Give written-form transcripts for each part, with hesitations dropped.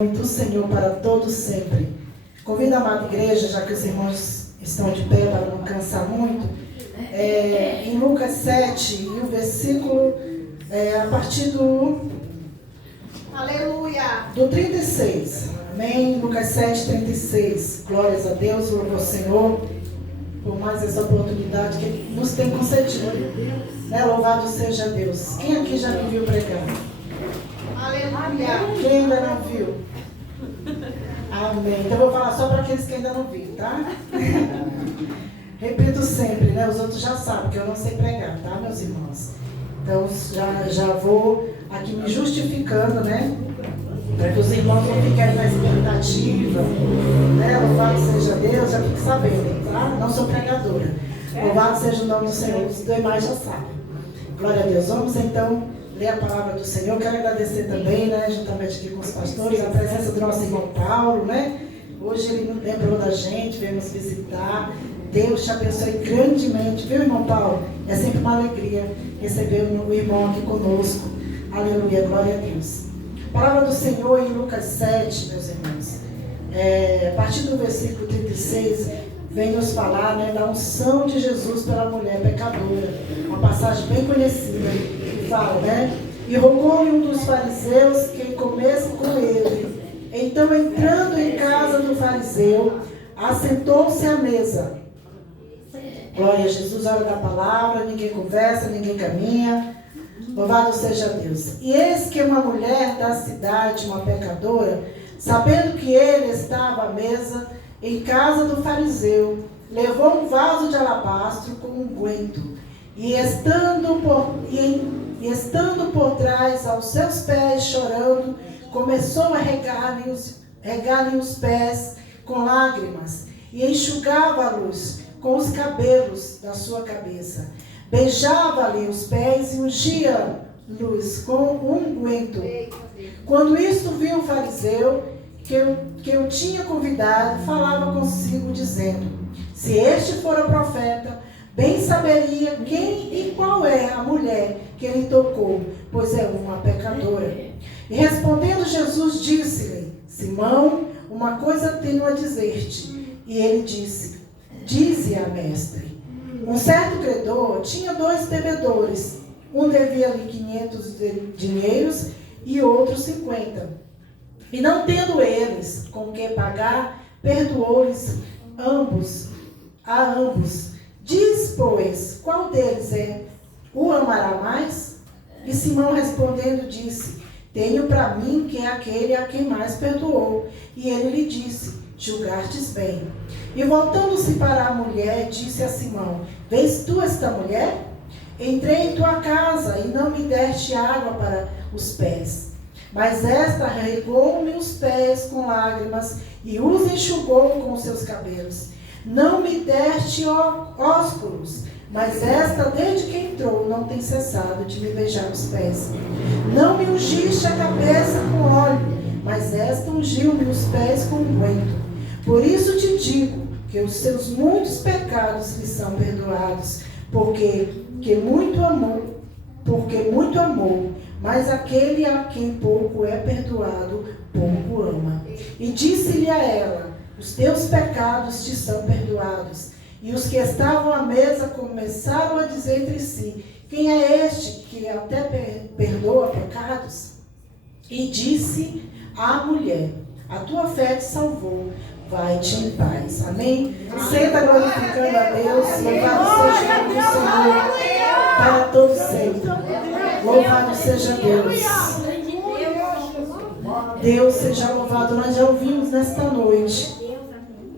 Do Senhor para todos sempre. Convido a amada igreja, já que os irmãos estão de pé para não cansar muito, em Lucas 7, e o versículo a partir do Aleluia! do 36. Amém? Lucas 7, 36. Glórias a Deus, louvo ao Senhor por mais essa oportunidade que Ele nos tem concedido. Né? Louvado seja Deus. Quem aqui já me viu pregar? Aleluia! Quem ainda não viu? Amém. Então eu vou falar só para aqueles que ainda não viram, tá? Repito sempre, né? Os outros já sabem que eu não sei pregar, tá, meus irmãos? Então já vou aqui me justificando, né? Para que os irmãos não fiquem na expectativa, né? Louvado seja Deus, já fiquem sabendo, tá? Não sou pregadora. Louvado seja o nome do Senhor, os demais já sabem. Glória a Deus. Vamos então ler a palavra do Senhor. Quero agradecer também, né, juntamente aqui com os pastores, a presença do nosso irmão Paulo, né? Hoje ele nos lembrou da gente, veio nos visitar. Deus te abençoe grandemente, viu, irmão Paulo? É sempre uma alegria receber o irmão aqui conosco. Aleluia, glória a Deus. A palavra do Senhor em Lucas 7, meus irmãos, a partir do versículo 36, vem nos falar, né, da unção de Jesus pela mulher pecadora. Uma passagem bem conhecida. Fala, né? E rogou-lhe um dos fariseus que comesse com ele. Então, entrando em casa do fariseu, assentou-se à mesa. Glória a Jesus, hora da palavra, ninguém conversa, ninguém caminha. Louvado seja Deus. E eis que uma mulher da cidade, uma pecadora, sabendo que ele estava à mesa em casa do fariseu, levou um vaso de alabastro com unguento. E estando por trás aos seus pés, chorando, começou a regar-lhe os pés com lágrimas, e enxugava-los com os cabelos da sua cabeça. Beijava-lhe os pés e ungia-los com unguento. Quando isto viu o fariseu, que eu tinha convidado, falava consigo, dizendo: se este for o profeta, bem saberia quem e qual é a mulher que ele tocou, pois é uma pecadora. E respondendo Jesus, disse-lhe: Simão, uma coisa tenho a dizer-te. E ele disse: dize-a, mestre. Um certo credor tinha 2 devedores. Um devia-lhe 500 dinheiros e outro 50. E não tendo eles com que pagar, perdoou-lhes a ambos. Diz, pois, qual deles o amará mais? E Simão respondendo disse: tenho para mim que é aquele a quem mais perdoou. E ele lhe disse: julgastes bem. E voltando-se para a mulher, disse a Simão: vês tu esta mulher? Entrei em tua casa e não me deste água para os pés, mas esta regou-me os pés com lágrimas e os enxugou com os seus cabelos. Não me deste ósculos, mas esta, desde que entrou, não tem cessado de me beijar os pés. Não me ungiste a cabeça com óleo, mas esta ungiu-me os pés com unguento. Por isso te digo que os seus muitos pecados lhe são perdoados, porque muito amou, mas aquele a quem pouco é perdoado, pouco ama. E disse-lhe a ela: os teus pecados te são perdoados. E os que estavam à mesa começaram a dizer entre si: quem é este que até perdoa pecados? E disse à mulher: a tua fé te salvou, vai-te em paz. Amém? Senta glorificando a Deus. Louvado seja o Senhor para todos sempre. Louvado seja Deus. Deus seja louvado. Nós já ouvimos nesta noite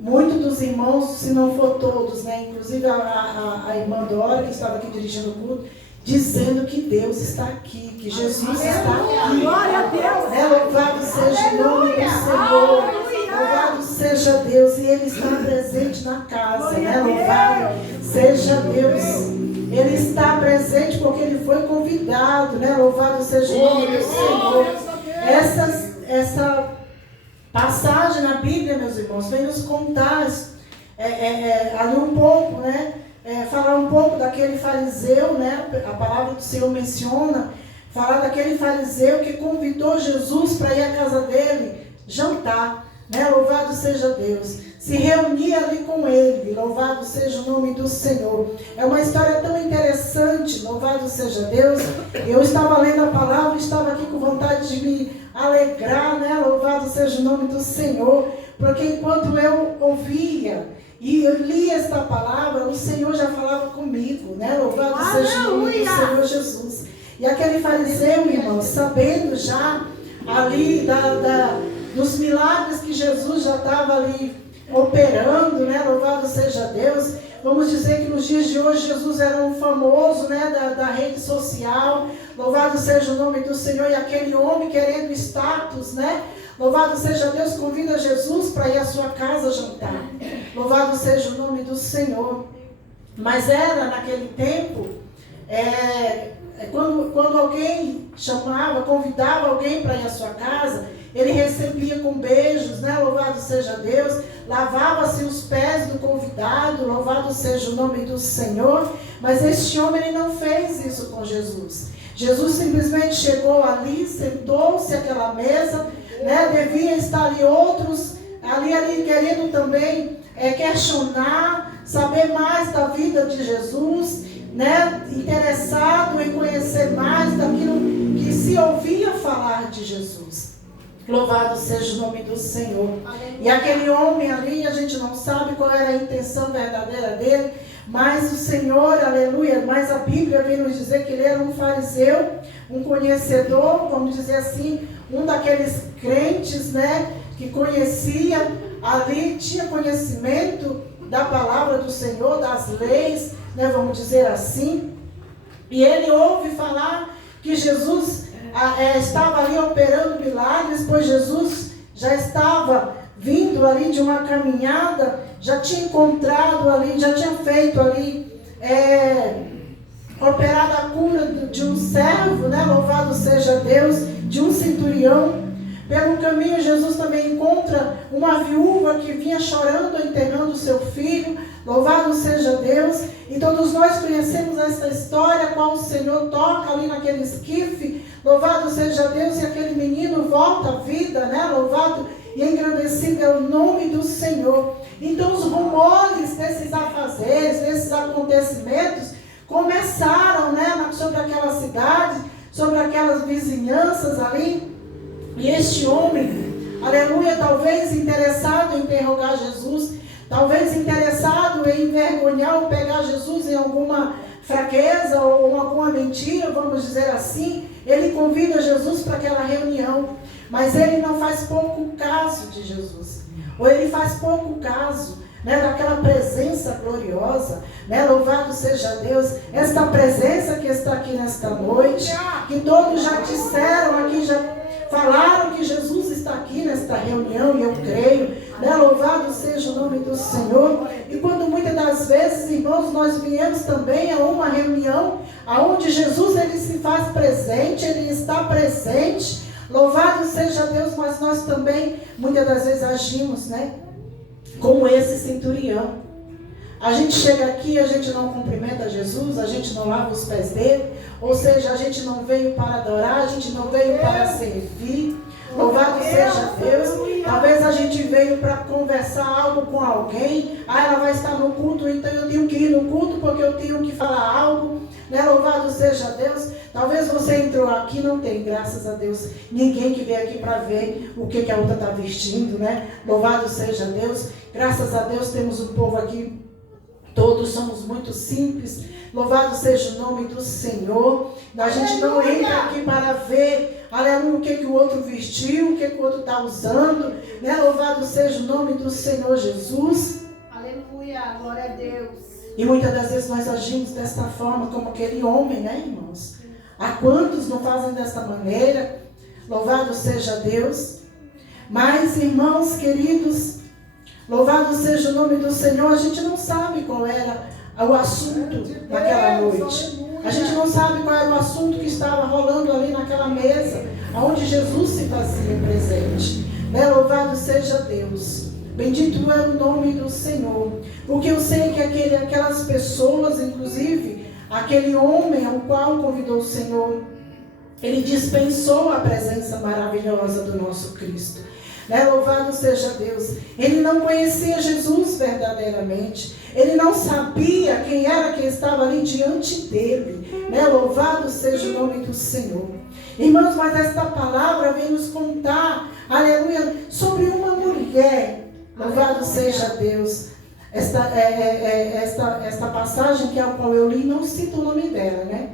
muitos dos irmãos, se não for todos, né? Inclusive a irmã Dora, que estava aqui dirigindo o culto, dizendo que Deus está aqui, que Jesus está aqui. Glória a Deus! Louvado seja o nome do Senhor. Louvado seja Deus. E Ele está presente na casa, né? Louvado seja Deus. Ele está presente porque Ele foi convidado, né? Louvado seja o nome do Senhor. Essa passagem na Bíblia, meus irmãos, vem nos contar ali um pouco, né? Falar um pouco daquele fariseu, né? A palavra do Senhor menciona, falar daquele fariseu que convidou Jesus para ir à casa dele, jantar, né? Louvado seja Deus. Se reunir ali com ele, louvado seja o nome do Senhor. É uma história tão interessante, louvado seja Deus. Eu estava lendo a palavra, estava aqui com vontade de me alegrar, né? Louvado seja o nome do Senhor, porque enquanto eu ouvia e eu li esta palavra, o Senhor já falava comigo, né? Louvado seja o nome do Senhor Jesus. E aquele fariseu, irmão, sabendo já ali dos milagres que Jesus já estava ali operando, né? Louvado seja Deus. Vamos dizer que nos dias de hoje Jesus era um famoso, né, da rede social. Louvado seja o nome do Senhor. E aquele homem querendo status, né? Louvado seja Deus, convida Jesus para ir à sua casa jantar. Louvado seja o nome do Senhor. Mas era naquele tempo, quando alguém chamava, convidava alguém para ir à sua casa, ele recebia com beijos, né? Louvado seja Deus. Lavava-se os pés do convidado, louvado seja o nome do Senhor. Mas este homem, ele não fez isso com Jesus. Jesus simplesmente chegou ali, sentou-se àquela mesa, né? Devia estar ali outros, ali querendo também questionar, saber mais da vida de Jesus, né? Interessado em conhecer mais daquilo que se ouvia falar de Jesus. Louvado seja o nome do Senhor. Aleluia. E aquele homem ali, a gente não sabe qual era a intenção verdadeira dele, mas o Senhor, aleluia, mas a Bíblia vem nos dizer que ele era um fariseu, um conhecedor, vamos dizer assim, um daqueles crentes, né, que conhecia ali, tinha conhecimento da palavra do Senhor, das leis, né, vamos dizer assim. E ele ouve falar que Jesus estava ali operando milagres, pois Jesus já estava vindo ali de uma caminhada, já tinha encontrado ali, já tinha feito ali, operado a cura de um servo, né? Louvado seja Deus, de um centurião. Pelo caminho, Jesus também encontra uma viúva que vinha chorando, enterrando o seu filho. Louvado seja Deus. E todos nós conhecemos essa história, qual o Senhor toca ali naquele esquife. Louvado seja Deus, e aquele menino volta à vida, né? Louvado e engrandecido é o nome do Senhor. Então os rumores desses afazeres, desses acontecimentos, começaram, né, sobre aquela cidade, sobre aquelas vizinhanças ali. E este homem, aleluia, talvez interessado em interrogar Jesus, talvez interessado em envergonhar ou pegar Jesus em alguma fraqueza ou alguma mentira, vamos dizer assim, ele convida Jesus para aquela reunião, mas ele não faz pouco caso de Jesus, ou ele faz pouco caso, né, daquela presença gloriosa, né? Louvado seja Deus, esta presença que está aqui nesta noite, que todos já disseram aqui, já falaram que Jesus está aqui nesta reunião, e eu creio, né? Louvado seja o nome do Senhor. E quando muitas das vezes, irmãos, nós viemos também a uma reunião onde Jesus, ele se faz presente, ele está presente, louvado seja Deus, mas nós também muitas das vezes agimos, né, como esse centurião. A gente chega aqui, a gente não cumprimenta Jesus, a gente não lava os pés dele, ou seja, a gente não veio para adorar, a gente não veio para servir. Louvado seja Deus. Talvez a gente veio para conversar algo com alguém. Ela vai estar no culto, então eu tenho que ir no culto porque eu tenho que falar algo, né? Louvado seja Deus. Talvez você entrou aqui, não tem, graças a Deus, ninguém que veio aqui para ver o que a outra está vestindo, né? Louvado seja Deus. Graças a Deus temos um povo aqui, todos somos muito simples. Louvado seja o nome do Senhor. A gente não entra aqui para ver, aleluia, o que o outro vestiu, o que o outro está usando, né? Louvado seja o nome do Senhor Jesus. Aleluia, glória a Deus. E muitas das vezes nós agimos desta forma, como aquele homem, né, irmãos? Há quantos não fazem desta maneira? Louvado seja Deus. Mas, irmãos queridos, louvado seja o nome do Senhor. A gente não sabe qual era o assunto naquela noite. A gente não sabe qual era o assunto que estava rolando ali naquela mesa, onde Jesus se fazia presente, né? Louvado seja Deus. Bendito é o nome do Senhor. Porque eu sei que aquelas pessoas, inclusive aquele homem ao qual convidou o Senhor, ele dispensou a presença maravilhosa do nosso Cristo. Né? Louvado seja Deus. Ele não conhecia Jesus verdadeiramente. Ele não sabia quem era que estava ali diante dele. Né? Louvado seja o nome do Senhor. Irmãos, mas esta palavra vem nos contar, aleluia, sobre uma mulher. Louvado seja Deus. Esta passagem que é a qual eu li, não cito o nome dela, né?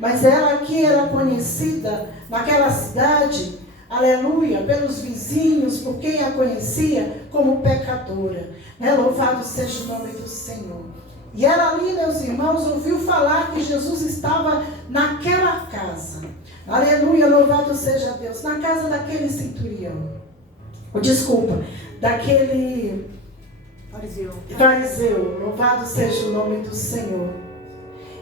Mas ela aqui era conhecida naquela cidade, aleluia, pelos vizinhos, por quem a conhecia como pecadora. Né? Louvado seja o nome do Senhor. E ela ali, meus irmãos, ouviu falar que Jesus estava naquela casa. Aleluia, louvado seja Deus. Na casa daquele centurião. Desculpa, daquele fariseu. Louvado seja o nome do Senhor.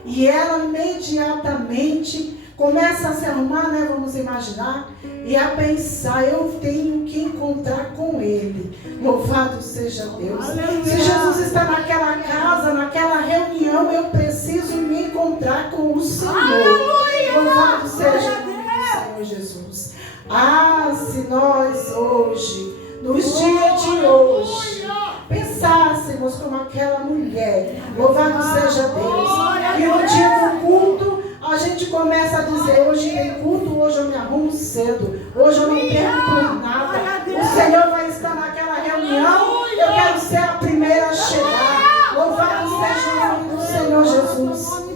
E ela imediatamente começa a se arrumar, né? Vamos imaginar. E a pensar, eu tenho que encontrar com ele. Louvado seja Deus. Se Jesus está naquela casa, naquela reunião, eu preciso me encontrar com o Senhor. Louvado seja o Senhor Jesus. Ah, se nós hoje, nos dias de hoje, pensássemos como aquela mulher, louvado seja Deus, e no dia do culto, a gente começa a dizer, hoje tem culto, hoje eu me arrumo cedo, hoje eu não perco por nada, o Senhor vai estar naquela reunião, eu quero ser a primeira a chegar, louvado seja o nome do Senhor Jesus.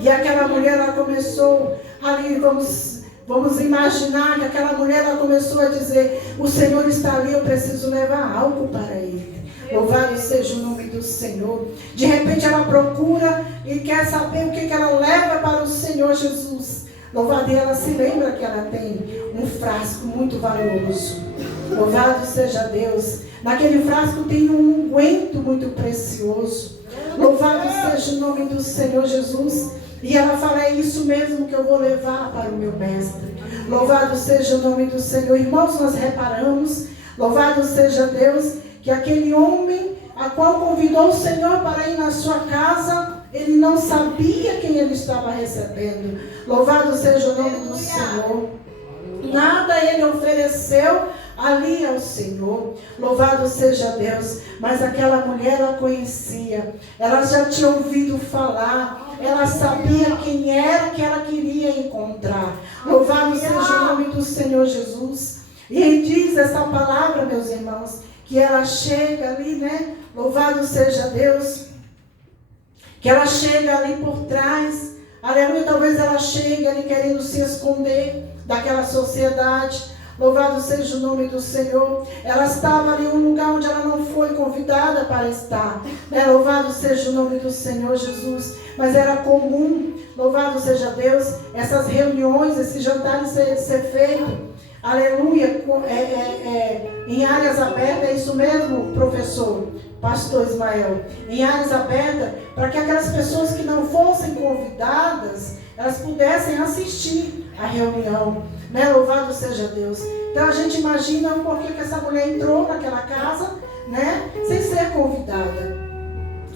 E aquela mulher, ela começou ali, vamos imaginar que aquela mulher, ela começou a dizer, o Senhor está ali, eu preciso levar algo para ele. Louvado seja o nome do Senhor. De repente ela procura e quer saber o que ela leva para o Senhor Jesus. Louvado, e ela se lembra que ela tem um frasco muito valoroso. Louvado seja Deus. Naquele frasco tem um unguento muito precioso. Louvado seja o nome do Senhor Jesus. E ela fala, é isso mesmo que eu vou levar para o meu mestre. Louvado seja o nome do Senhor. Irmãos, nós reparamos, louvado seja Deus, que aquele homem a qual convidou o Senhor para ir na sua casa, ele não sabia quem ele estava recebendo. Louvado seja o nome do Senhor. Nada ele ofereceu ali ao Senhor. Louvado seja Deus. Mas aquela mulher, ela conhecia. Ela já tinha ouvido falar. Ela sabia quem era que ela queria encontrar. Louvado seja o nome do Senhor Jesus. E ele diz essa palavra, meus irmãos, que ela chega ali, né? Louvado seja Deus. Que ela chega ali por trás. Aleluia, talvez ela chegue ali querendo se esconder daquela sociedade. Louvado seja o nome do Senhor. Ela estava ali em um lugar onde ela não foi convidada para estar. Né? Louvado seja o nome do Senhor Jesus. Mas era comum, louvado seja Deus, essas reuniões, esses jantares ser feito. Aleluia, em áreas abertas, é isso mesmo, professor, pastor Ismael, em áreas abertas, para que aquelas pessoas que não fossem convidadas, elas pudessem assistir à reunião, né? Louvado seja Deus. Então a gente imagina por que essa mulher entrou naquela casa, né? Sem ser convidada.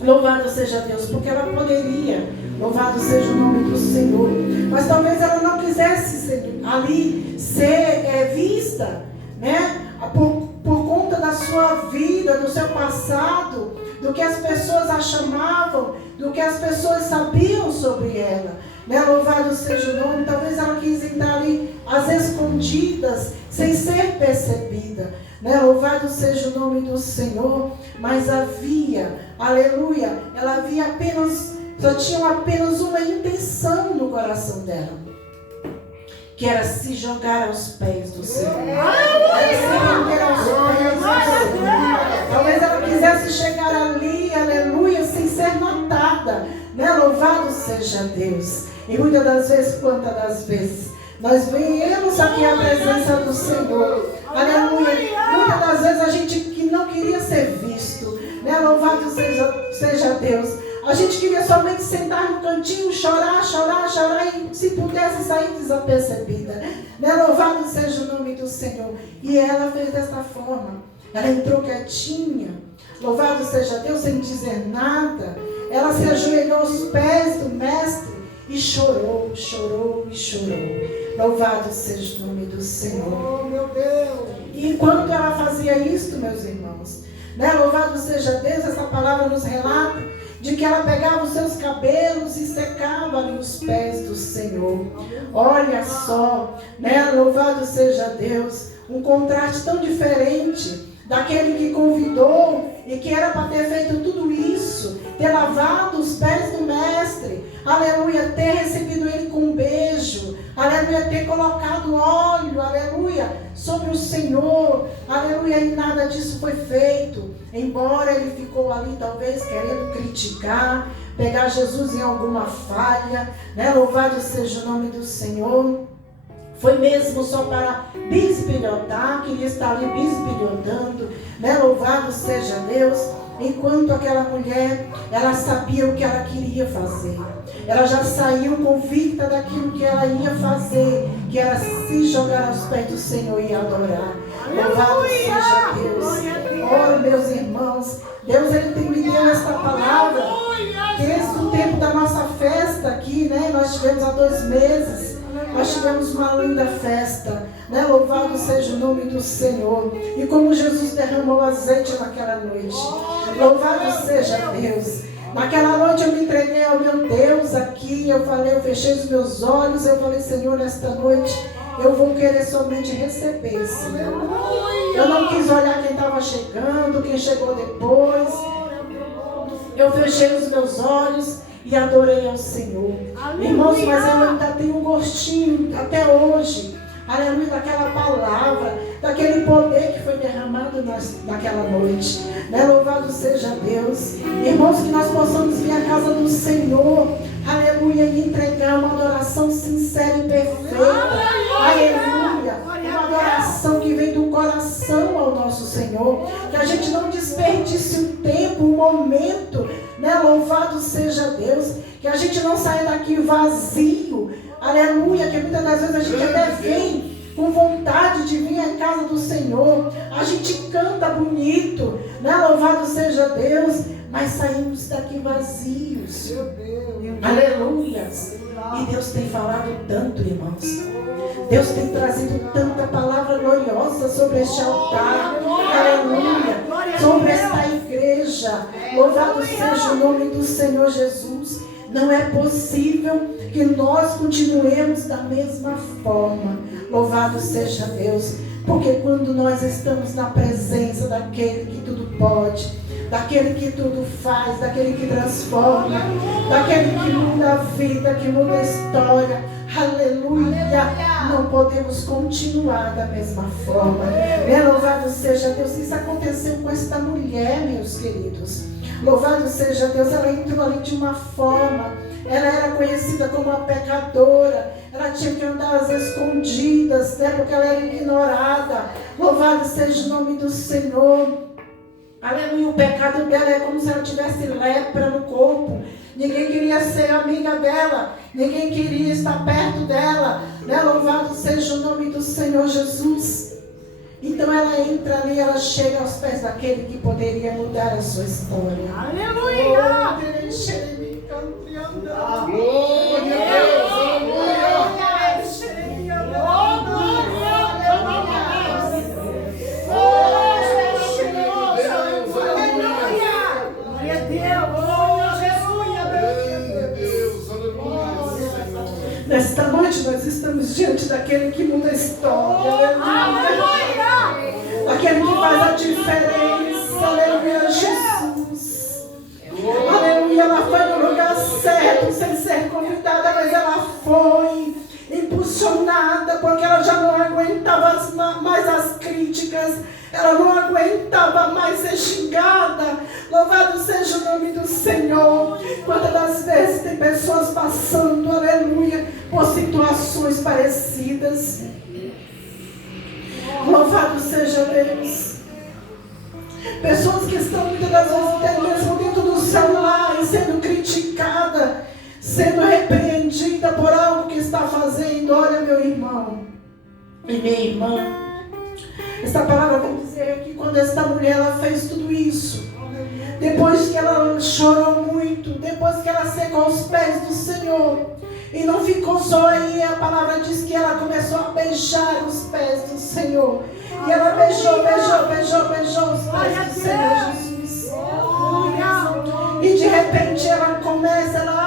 Louvado seja Deus, porque ela poderia, louvado seja o nome do Senhor, mas talvez ela não quisesse ali ser vista, né? Por conta da sua vida, do seu passado, do que as pessoas a chamavam, do que as pessoas sabiam sobre ela, né? Louvado seja o nome. Talvez ela quis entrar ali às escondidas, sem ser percebida, né? Louvado seja o nome do Senhor. Mas havia, aleluia, ela havia só tinha apenas uma intenção no coração dela, que era se jogar aos pés do Senhor. Talvez ela quisesse chegar ali, aleluia, sem ser notada, né? Louvado seja Deus. E muitas das vezes, quantas das vezes, nós venhamos aqui à presença do Senhor, aleluia. Muitas das vezes a gente que não queria ser visto, né? Louvado seja Deus. A gente queria somente sentar no cantinho, chorar e se pudesse sair desapercebida. Né? Louvado seja o nome do Senhor. E ela fez desta forma. Ela entrou quietinha. Louvado seja Deus, sem dizer nada. Ela se ajoelhou aos pés do mestre e chorou. Louvado seja o nome do Senhor. Oh, meu Deus. E enquanto ela fazia isto, meus irmãos, né? Louvado seja Deus, essa palavra nos relata de que ela pegava os seus cabelos e secava-lhe os pés do Senhor. Olha só, né? Louvado seja Deus, um contraste tão diferente daquele que convidou e que era para ter feito tudo isso, ter lavado os pés do mestre, aleluia, ter recebido ele com um beijo, aleluia, ter colocado óleo, aleluia, sobre o Senhor, aleluia, e nada disso foi feito, embora ele ficou ali talvez querendo criticar, pegar Jesus em alguma falha, né? Louvado seja o nome do Senhor. Foi mesmo só para bisbilhotar, queria estar ali bisbilhotando, né? Louvado seja Deus. Enquanto aquela mulher, ela sabia o que ela queria fazer. Ela já saiu convicta daquilo que ela ia fazer, que era se jogar aos pés do Senhor e adorar. Louvado seja Deus. Oh, meus irmãos, Deus ele tem me dado esta palavra. Desde o tempo da nossa festa aqui, né? Nós tivemos há 2 meses. Nós tivemos uma linda festa, né? Louvado seja o nome do Senhor. E como Jesus derramou azeite naquela noite. Louvado seja Deus. Naquela noite eu me entreguei ao meu Deus aqui. Eu fechei os meus olhos. Eu falei, Senhor, nesta noite eu vou querer somente receber, Senhor. Eu não quis olhar quem estava chegando, quem chegou depois. Eu fechei os meus olhos e adorei ao Senhor. Aleluia. Irmãos, mas eu ainda tenho um gostinho até hoje, aleluia, daquela palavra, daquele poder que foi derramado naquela noite, né? Louvado seja Deus. Irmãos, que nós possamos vir à casa do Senhor, aleluia, e entregar uma adoração sincera e perfeita, aleluia, uma adoração que vem do coração ao nosso Senhor, que a gente não desperdice o tempo, o momento, né? Louvado seja Deus, que a gente não saia daqui vazio, aleluia, que muitas das vezes a gente até vem com vontade de vir à casa do Senhor, a gente canta bonito, né? Louvado seja Deus, mas saímos daqui vazios, aleluia. E Deus tem falado tanto, irmãos. Deus tem trazido tanta palavra gloriosa sobre este altar, aleluia, sobre esta igreja. Louvado seja o nome do Senhor Jesus. Não é possível que nós continuemos da mesma forma. Louvado seja Deus, porque quando nós estamos na presença daquele que tudo pode, daquele que tudo faz, daquele que transforma, daquele que muda a vida, que muda a história, aleluia, não podemos continuar da mesma forma. Louvado seja Deus. Isso aconteceu com esta mulher, meus queridos. Louvado seja Deus, ela entrou ali de uma forma, ela era conhecida como uma pecadora, ela tinha que andar às escondidas, né, porque ela era ignorada. Louvado seja o nome do Senhor. Aleluia, o pecado dela é como se ela tivesse lepra no corpo. Ninguém queria ser amiga dela, ninguém queria estar perto dela, né? Louvado seja o nome do Senhor Jesus. Então ela entra ali, ela chega aos pés daquele que poderia mudar a sua história. Aleluia! Glória a Deus! Aleluia! Nesta noite nós estamos diante daquele que muda a história, aleluia, daquele que faz a diferença, aleluia, Jesus, aleluia. Ela foi no lugar certo, sem ser convidada, mas ela foi impulsionada, porque ela já não aguentava mais as críticas, ela não aguentava mais ser xingada. Louvado seja o nome do Senhor. Quantas das vezes tem pessoas passando, aleluia, por situações parecidas. Louvado seja Deus. Pessoas que estão muitas das vezes até mesmo dentro do seu lar e sendo criticada, sendo repreendida por algo que está fazendo. Olha, meu irmão e minha irmã, esta palavra vem dizer que quando esta mulher ela fez tudo isso, depois que ela chorou muito, depois que ela secou os pés do Senhor, E não ficou só aí, a palavra diz que ela começou a beijar os pés do Senhor. E ela beijou os pés do Senhor Jesus. E de repente ela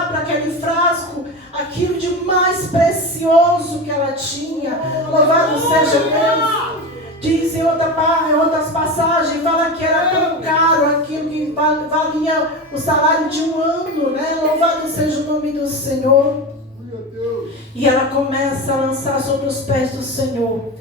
abre aquele frasco, aquilo de mais precioso que ela tinha. Louvado seja Deus. Diz em outras passagens, fala que era tão caro aquilo que valia o salário de um ano, né? Louvado seja o nome do Senhor. E ela começa a lançar sobre os pés do Senhor.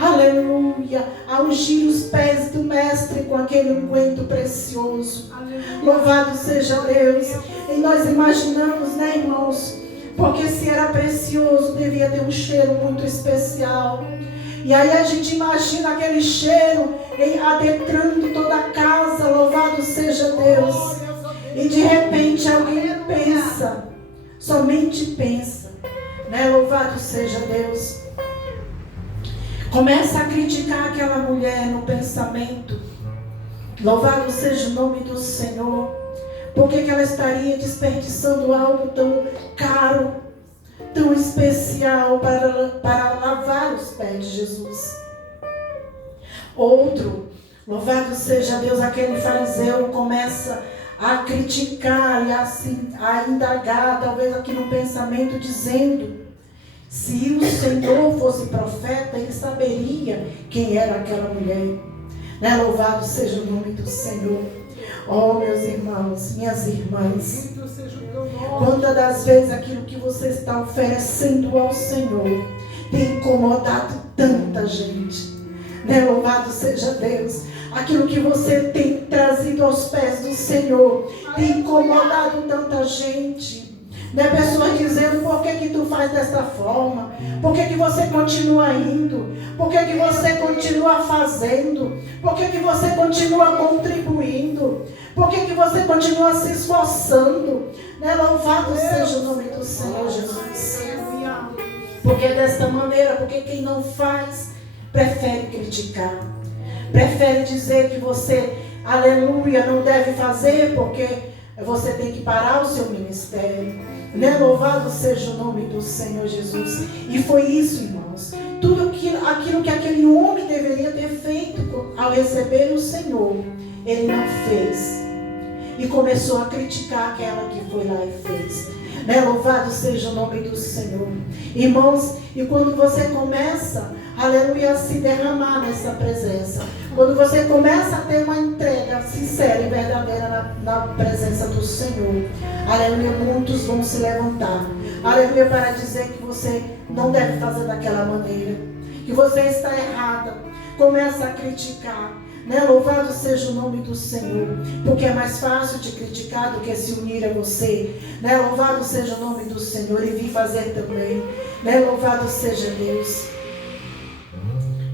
Aleluia. A ungir os pés do mestre com aquele unguento precioso. Aleluia. Louvado seja Deus. E nós imaginamos, né, irmãos? Porque se era precioso, devia ter um cheiro muito especial. E aí a gente imagina aquele cheiro adentrando toda a casa. Louvado seja Deus. E de repente alguém pensa, somente pensa, né? Louvado seja Deus. Começa a criticar aquela mulher no pensamento. Louvado seja o nome do Senhor. Por que ela estaria desperdiçando algo tão caro, tão especial para lavar os pés de Jesus? Outro, louvado seja Deus, aquele fariseu começa a criticar e a indagar, talvez aqui no pensamento, dizendo: se o Senhor fosse profeta, ele saberia quem era aquela mulher. Né? Louvado seja o nome do Senhor. Oh, meus irmãos, minhas irmãs, quantas das vezes aquilo que você está oferecendo ao Senhor tem incomodado tanta gente. Né? Louvado seja Deus. Aquilo que você tem trazido aos pés do Senhor tem incomodado tanta gente. Né? Pessoas dizendo: por que tu faz desta forma? Por que você continua indo? Por que você continua fazendo? Por que você continua contribuindo? Por que você continua se esforçando? Né? Louvado seja o nome do Senhor Jesus. Porque desta maneira, porque quem não faz prefere criticar, prefere dizer que você, aleluia, não deve fazer porque você tem que parar o seu ministério. Né? Louvado seja o nome do Senhor Jesus. E foi isso, irmãos. Tudo aquilo que aquele homem deveria ter feito ao receber o Senhor, ele não fez. E começou a criticar aquela que foi lá e fez. Né? Louvado seja o nome do Senhor. Irmãos, e quando você começa, aleluia, a se derramar nessa presença, quando você começa a ter uma entrega sincera e verdadeira na presença do Senhor, aleluia, muitos vão se levantar, aleluia, para dizer que você não deve fazer daquela maneira, que você está errada. Começa a criticar, né? Louvado seja o nome do Senhor, porque é mais fácil te criticar do que se unir a você, né? Louvado seja o nome do Senhor, e vir fazer também, né? Louvado seja Deus.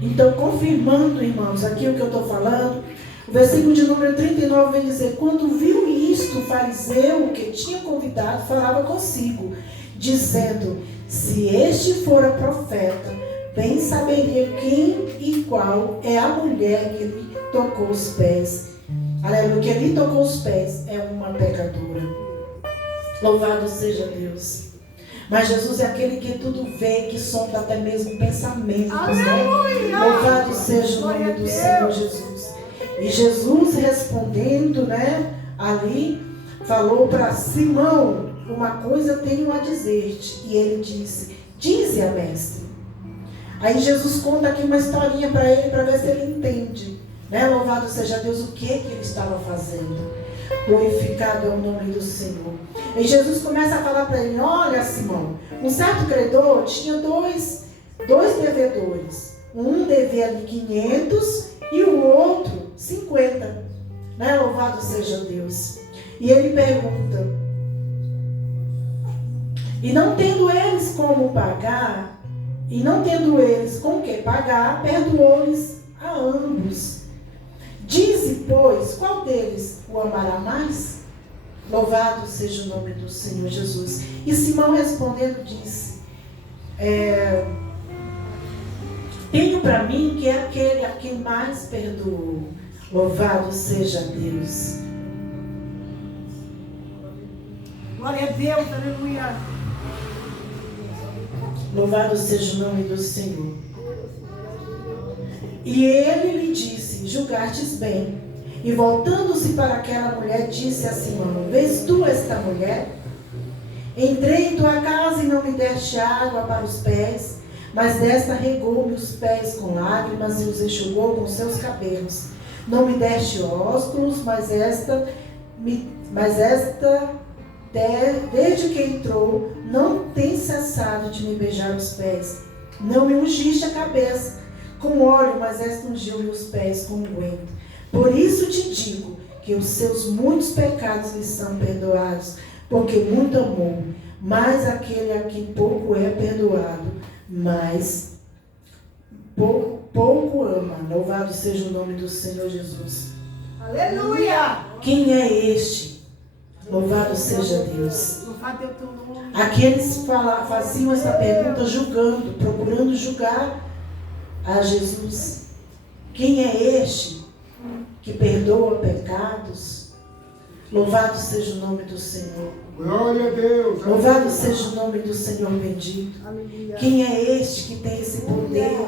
Então, confirmando, irmãos, aquilo que eu estou falando, o versículo de número 39 vem dizer: quando viu isto, o fariseu que tinha convidado falava consigo, dizendo: se este fora profeta, bem saberia quem e qual é a mulher que lhe tocou os pés. Aleluia, que lhe tocou os pés é uma pecadora. Louvado seja Deus. Mas Jesus é aquele que tudo vê, que sonda até mesmo pensamentos, né? Louvado seja o nome do Senhor Jesus. E Jesus respondendo, né, ali, falou para Simão: uma coisa tenho a dizer-te. E ele disse: dize a mestre. Aí Jesus conta aqui uma historinha para ele, para ver se ele entende, né? Louvado seja Deus, o que ele estava fazendo. Glorificado é o nome do Senhor. E Jesus começa a falar para ele: olha, Simão, um certo credor tinha dois devedores. Um devia ali 500 e o outro 50. Né? Louvado seja Deus. E ele pergunta: e não tendo eles como pagar, e não tendo eles com que pagar, perdoou-lhes a ambos. Dize, pois, qual deles o amará mais? Louvado seja o nome do Senhor Jesus. E Simão respondendo disse: tenho para mim que é aquele a quem mais perdoou. Louvado seja Deus. Glória a Deus, aleluia. Louvado seja o nome do Senhor. E ele lhe disse: julgastes bem. E voltando-se para aquela mulher, disse a Simão: vês tu esta mulher? Entrei em tua casa e não me deste água para os pés, mas desta regou-me os pés com lágrimas e os enxugou com seus cabelos. Não me deste ósculos, mas esta, desde que entrou, não tem cessado de me beijar os pés. Não me ungiste a cabeça com óleo, mas esta ungiu-me os pés com unguento. Por isso te digo que os seus muitos pecados lhe são perdoados, porque muito amou. Mas aquele a quem pouco é perdoado, mas pouco ama. Louvado seja o nome do Senhor Jesus. Aleluia! Quem é este? Louvado seja Deus. Louvado é o teu nome. Aqueles faziam essa pergunta julgando, procurando julgar a Jesus. Quem é este que perdoa pecados? Louvado seja o nome do Senhor. Glória a Deus. Louvado seja o nome do Senhor bendito. Aleluia. Quem é este que tem esse poder?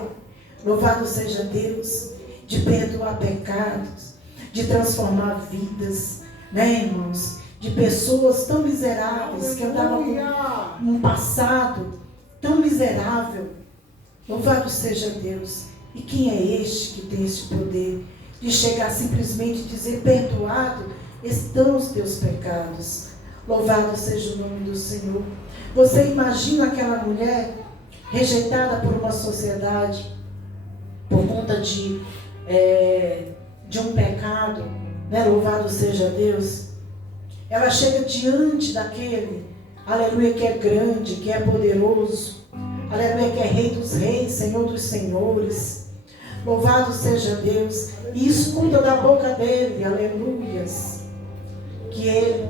Louvado seja Deus, de perdoar pecados, de transformar vidas, né, irmãos? De pessoas tão miseráveis que andavam com um passado tão miserável. Louvado seja Deus. E quem é este que tem esse poder de chegar simplesmente e dizer: perdoado estão os teus pecados? Louvado seja o nome do Senhor. Você imagina aquela mulher rejeitada por uma sociedade por conta de um pecado, né? Louvado seja Deus. Ela chega diante daquele, aleluia, que é grande, que é poderoso, aleluia, que é Rei dos Reis, Senhor dos Senhores. Louvado seja Deus. E escuta da boca dele, aleluias, que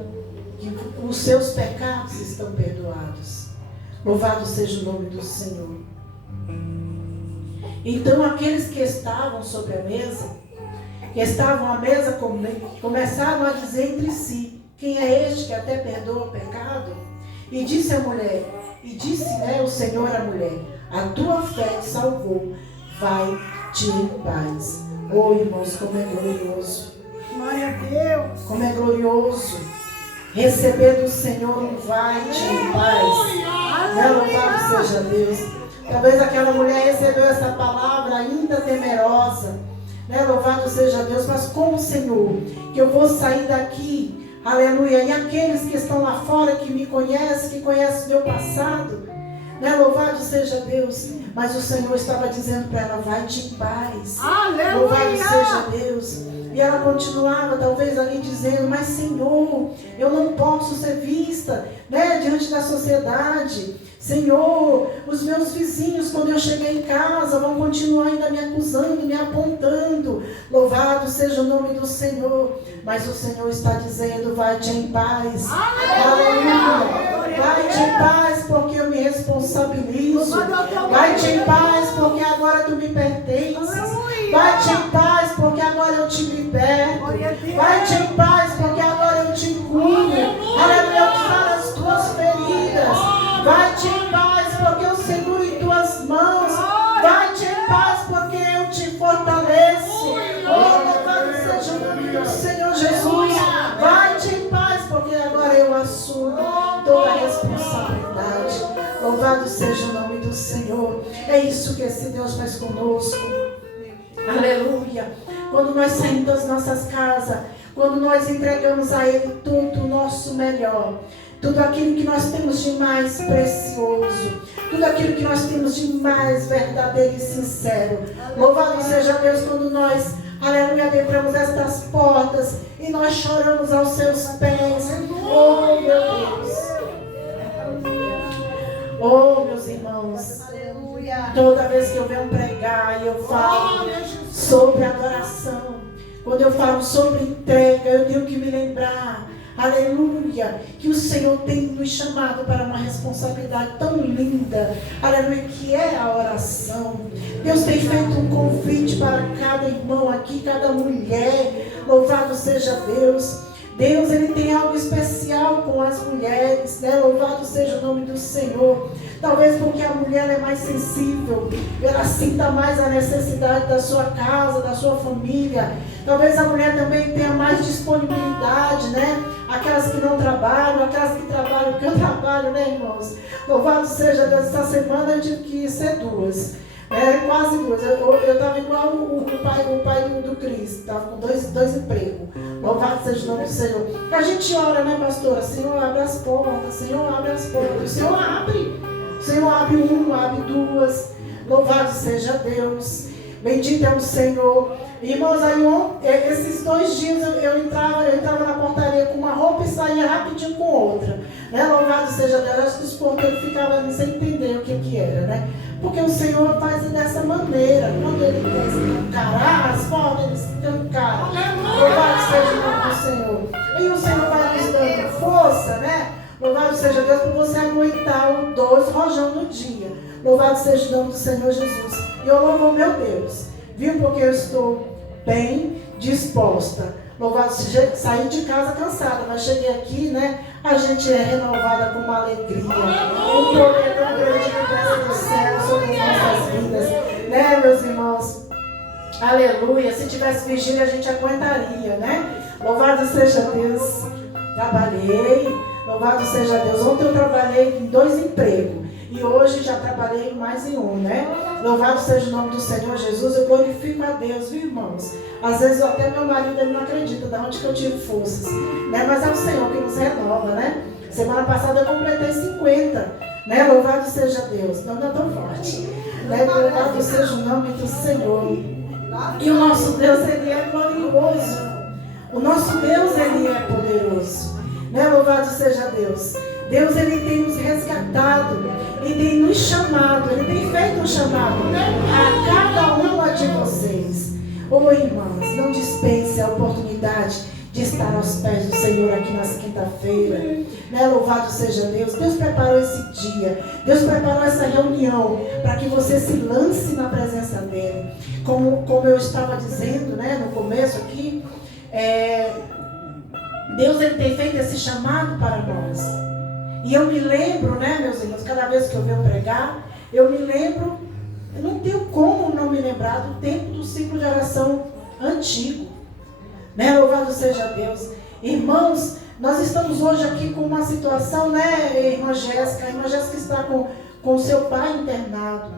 os seus pecados estão perdoados. Louvado seja o nome do Senhor. Então aqueles que estavam sobre a mesa, que estavam à mesa, começaram a dizer entre si: quem é este que até perdoa o pecado? E disse a mulher, o Senhor à mulher: a tua fé te salvou, vai-te em paz. Oh, irmãos, como é glorioso. Glória a Deus. Como é glorioso receber do Senhor um vai-te em paz. Né? Louvado seja Deus. Talvez aquela mulher recebeu essa palavra ainda temerosa, né? Louvado seja Deus. Mas como, Senhor, que eu vou sair daqui, aleluia, e aqueles que estão lá fora, que me conhecem, que conhecem o meu passado, né? Louvado seja Deus. Mas o Senhor estava dizendo para ela: vai-te em paz. Aleluia. Louvado seja Deus. E ela continuava talvez ali dizendo: mas Senhor, eu não posso ser vista, né, diante da sociedade. Senhor, os meus vizinhos, quando eu chegar em casa, vão continuar ainda me acusando, me apontando. Louvado seja o nome do Senhor. Mas o Senhor está dizendo: vai-te em paz. Aleluia. Vai-te em paz, porque eu me responsabilizo. Vai-te em paz, porque agora tu me pertences. Vai-te em paz, porque agora eu te liberto. Vai-te em paz, porque agora eu te curo. Aleluia, eu saro as tuas feridas. Vai-te em paz, porque eu seguro em tuas mãos. Vai-te em paz, porque eu te fortaleço. Oh, louvado seja o nome do Senhor Jesus. Vai-te em paz, porque agora eu assumo toda a responsabilidade. Louvado seja o nome do Senhor. É isso que esse Deus faz conosco. Aleluia. Quando nós saímos das nossas casas, quando nós entregamos a Ele tudo o nosso melhor, tudo aquilo que nós temos de mais precioso, tudo aquilo que nós temos de mais verdadeiro e sincero. Louvado seja Deus quando nós, aleluia, adentramos estas portas e nós choramos aos seus pés. Oh, meu Deus. Oh, meus irmãos. Toda vez que eu venho pregar e eu falo sobre adoração, quando eu falo sobre entrega, eu tenho que me lembrar, aleluia, que o Senhor tem nos chamado para uma responsabilidade tão linda, aleluia, que é a oração. Deus tem feito um convite para cada irmão aqui, cada mulher. Louvado seja Deus. Deus, Ele tem algo especial com as mulheres, né? Louvado seja o nome do Senhor. Talvez porque a mulher é mais sensível, ela sinta mais a necessidade da sua casa, da sua família. Talvez a mulher também tenha mais disponibilidade, né? Aquelas que não trabalham, aquelas que trabalham, que eu trabalho, né, irmãos? Louvado seja Deus, essa semana eu tive que ser duas. Quase duas. Eu estava igual o pai do Cris, estava com dois empregos. Louvado seja o nome do Senhor. A gente ora, né, pastora? Senhor, abre as portas, Senhor, abre as portas. O Senhor abre. O Senhor abre uma, abre duas. Louvado seja Deus. Bendito é o Senhor. Irmãos, aí esses 2 dias eu entrava na portaria com uma roupa e saía rapidinho com outra. Né? Louvado seja Deus. Acho que os porteiros ficavam ali sem entender o que era, né? Porque o Senhor faz dessa maneira. Quando Ele quer escancarar as portas, Ele escancara. Louvado seja o nome do Senhor. E o Senhor vai nos dando força, né? Louvado seja Deus por você aguentar 2 rojão no dia. Louvado seja o nome do Senhor Jesus. E eu louvo meu Deus. Viu? Porque eu estou bem disposta. Louvado seja, saí de casa cansada, mas cheguei aqui, né? A gente é renovada com uma alegria. Um poder tão grande que desce do céu sobre as nossas vidas. Né, meus irmãos? Aleluia. Se tivesse vigília, a gente aguentaria, né? Louvado seja Deus. Trabalhei. Louvado seja Deus. Ontem eu trabalhei em 2 empregos. E hoje já trabalhei mais em um, né? Louvado seja o nome do Senhor Jesus. Eu glorifico a Deus, viu, irmãos? Às vezes até meu marido ele não acredita de onde que eu tive forças, né? Mas é o Senhor que nos renova, né? Semana passada eu completei 50, né? Louvado seja Deus. Não é tão forte, né? Louvado seja o nome do Senhor. E o nosso Deus, Ele é glorioso. O nosso Deus, Ele é poderoso, né? Louvado seja Deus. Deus, Ele tem nos resgatado e tem nos chamado, Ele tem feito um chamado a cada uma de vocês. Ô irmãs, não dispense a oportunidade de estar aos pés do Senhor aqui nas quinta-feira. Né? Louvado seja Deus. Deus preparou esse dia, Deus preparou essa reunião para que você se lance na presença dEle. Como eu estava dizendo, né, no começo aqui, Deus ele tem feito esse chamado para nós. E eu me lembro, né, meus irmãos, cada vez que eu venho pregar, eu me lembro, eu não tenho como não me lembrar do tempo do ciclo de oração antigo. Né? Louvado seja Deus. Irmãos, nós estamos hoje aqui com uma situação, né, irmã Jéssica? A irmã Jéssica está com seu pai internado.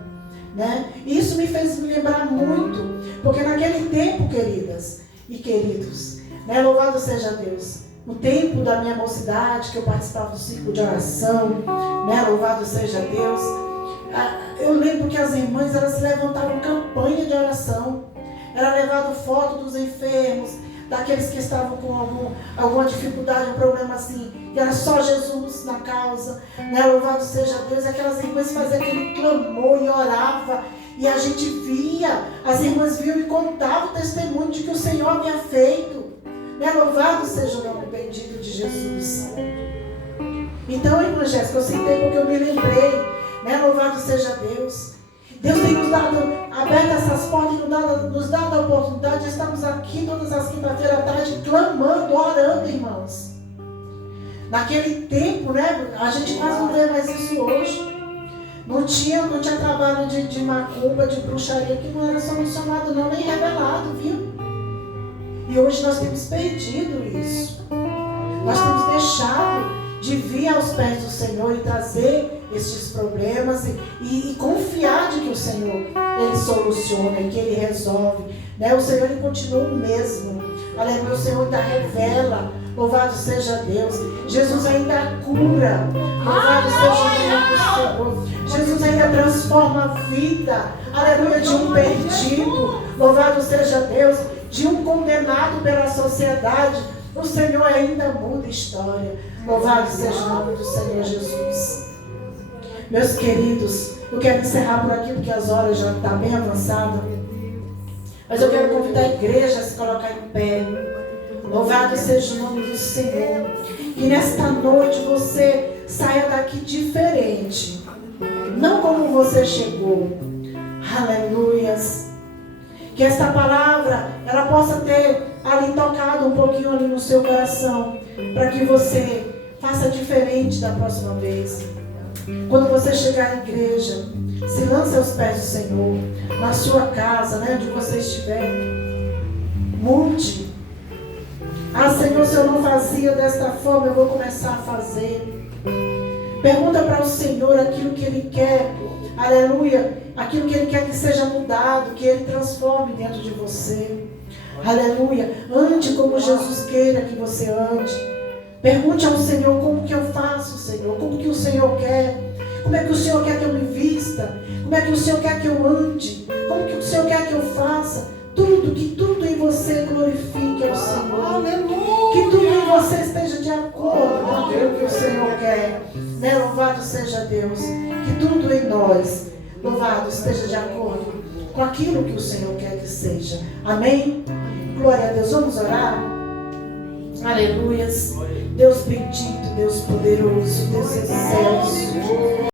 Né? E isso me fez me lembrar muito, porque naquele tempo, queridas e queridos, né, louvado seja Deus. No tempo da minha mocidade, que eu participava do ciclo de oração, né? Louvado seja Deus. Eu lembro que as irmãs, elas levantavam campanha de oração. Era levado foto dos enfermos, daqueles que estavam com alguma dificuldade, um problema assim. E era só Jesus na causa, né? Louvado seja Deus. E aquelas irmãs faziam aquele clamor e orava. E a gente via, as irmãs viam e contavam o testemunho de que o Senhor havia feito. Né? Louvado seja o nome bendito de Jesus. Então, irmã Jéssica, eu citei porque eu me lembrei, né? Louvado seja Deus. Deus tem nos dado, aberto essas portas e nos dado a oportunidade de estarmos aqui todas as quinta-feiras à tarde clamando, orando, irmãos. Naquele tempo, né? A gente quase não vê mais isso hoje. Não tinha trabalho de macumba, de bruxaria, que não era solucionado não, nem revelado, viu? E hoje nós temos perdido isso. Nós temos deixado de vir aos pés do Senhor e trazer estes problemas e confiar de que o Senhor, Ele soluciona e que Ele resolve. Né? O Senhor, Ele continua o mesmo. Aleluia, o Senhor ainda revela. Louvado seja Deus. Jesus ainda cura. Louvado seja o nome do Senhor. Jesus ainda transforma a vida. Aleluia, de um perdido. Louvado seja Deus. De um condenado pela sociedade, o Senhor ainda muda a história. Louvado seja o nome do Senhor Jesus. Meus queridos, eu quero encerrar por aqui porque as horas já estão bem avançadas. Mas eu quero convidar a igreja a se colocar em pé. Louvado seja o nome do Senhor. Que nesta noite você saia daqui diferente. Não como você chegou. Aleluias. Que esta palavra, ela possa ter ali tocado um pouquinho ali no seu coração, para que você faça diferente da próxima vez. Quando você chegar à igreja, se lance aos pés do Senhor, na sua casa, né, onde você estiver. Mude. Ah, Senhor, se eu não fazia desta forma, eu vou começar a fazer. Pergunta para o Senhor aquilo que Ele quer, aleluia, aquilo que Ele quer que seja mudado, que Ele transforme dentro de você. Aleluia. Ande como Jesus queira que você ande. Pergunte ao Senhor: como que eu faço, Senhor? Como que o Senhor quer? Como é que o Senhor quer que eu me vista? Como é que o Senhor quer que eu ande? Como que o Senhor quer que eu faça? Que tudo em você glorifique ao Senhor. Aleluia. Que tudo em você esteja de acordo com aquilo que o Senhor quer. Né? Louvado seja Deus. Que tudo em nós, louvado, esteja de acordo com aquilo que o Senhor quer que seja. Amém? Glória a Deus. Vamos orar? Aleluias. Deus bendito, Deus poderoso, Deus excelso.